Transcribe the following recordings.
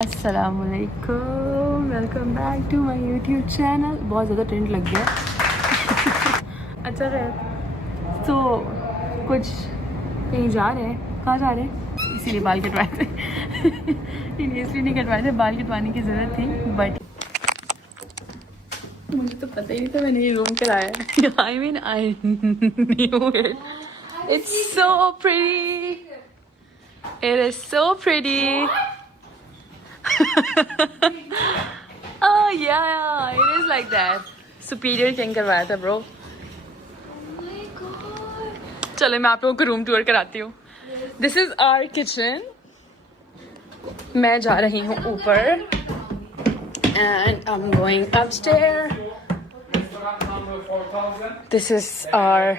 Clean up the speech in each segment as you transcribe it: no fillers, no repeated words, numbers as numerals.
अस्सलामुअलैकुम, welcome back to my YouTube channel. बहुत ज़्यादा ट्रेंड लग गया अच्छा खैर, तो कुछ कहीं जा रहे हैं, कहाँ जा रहे हैं? इसीलिए बाल कटवाए थे इसलिए नहीं कटवाए थे, बाल कटवाने की ज़रूरत थी, बट मुझे तो पता ही नहीं था मैंने ये रूम कराया। I mean I knew it, it's so pretty, it is so pretty. Oh yeah, it is like that. Superior change करवाया था ब्रो। चलो मैं आप लोगों को रूम टूर कराती हूँ। This is our kitchen. मैं जा रही हूँ ऊपर and I am going upstair. This is our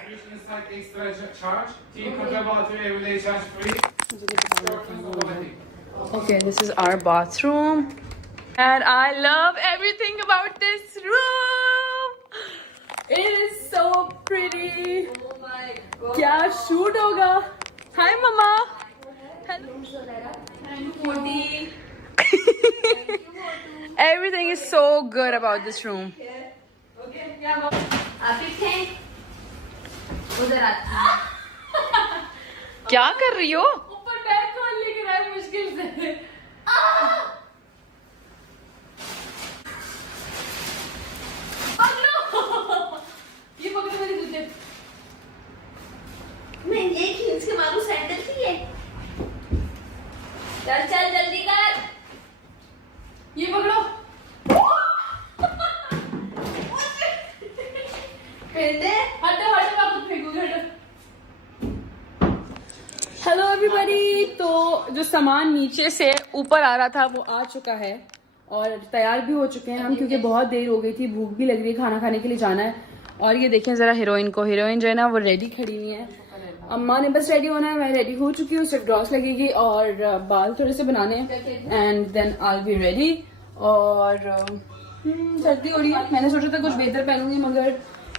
okay, this is our bathroom. And I love everything about this room. It is so pretty. Oh my god. क्या shoot होगा? Hi mama. Hello. Everything is so good about this room. क्या कर रही हो? ऊपर bag खोल लेकर आए मुश्किल से। ये पकड़ो मेरे जूते। मैं ये खींच के मारूं सैंडल की है। चल चल जल्दी कर। ये पकड़ो। पेंडे हटो हटो, मैं खुद फेंकूंगी, हटो। Hello everybody. तो जो सामान नीचे से ऊपर आ रहा था वो आ चुका है और तैयार भी हो चुके हैं हम, क्योंकि बहुत देर हो गई थी, भूख भी लग रही है, खाना खाने के लिए जाना है। और ये देखें जरा हीरोइन को, हीरोइन जो है ना वो रेडी खड़ी हुई है। अम्मा ने बस रेडी होना है, मैं रेडी हो चुकी हूँ, सिर्फ ग्लॉस लगेगी और बाल थोड़े से बनाने and then I will be ready. और सर्दी हो रही है, मैंने सोचा था कुछ बेहतर पहनूंगी मगर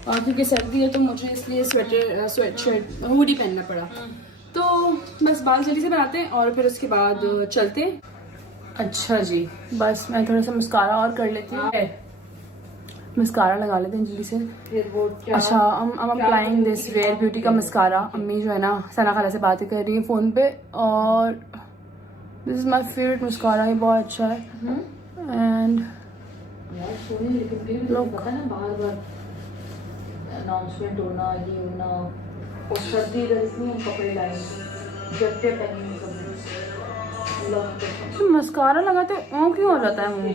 क्योंकि सर्दी है तो मुझे इसलिए स्वेटर स्वेट शर्ट हुडी पहनना पड़ा। तो बस बाल जल्दी से बनाते हैं और फिर उसके बाद चलते हैं। अच्छा जी, बस मैं थोड़ा सा मस्कारा और कर लेती हूँ, मस्कारा लगा लेते हैं जल्दी से। अच्छा, I'm applying this Rare Beauty का मस्कारा। अम्मी जो है ना सना खाला से बातें कर रही है फ़ोन पे, और this is my favourite mascara, ये बहुत अच्छा है। एंड लोग अनाउंसमेंट होना, ये होना, और सर्दी इतनी कपड़े लाएंगे, जैकेट पहनेंगे सब। मस्कारा लगाते ओ क्यों हो जाता है मुँह?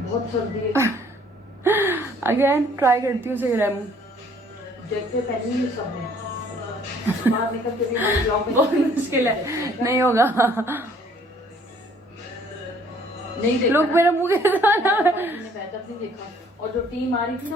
बहुत सर्दी है। अगेन ट्राई करती हूँ, सही रहा मुँह। जैकेट पहनी सबने, बाहर निकल के भी हमारे ब्लॉग में बहुत मुश्किल है, नहीं होगा। नहीं देखा लोग मेरा मुँह कैसा नहीं देखा। और जो टीम आ रही थी ना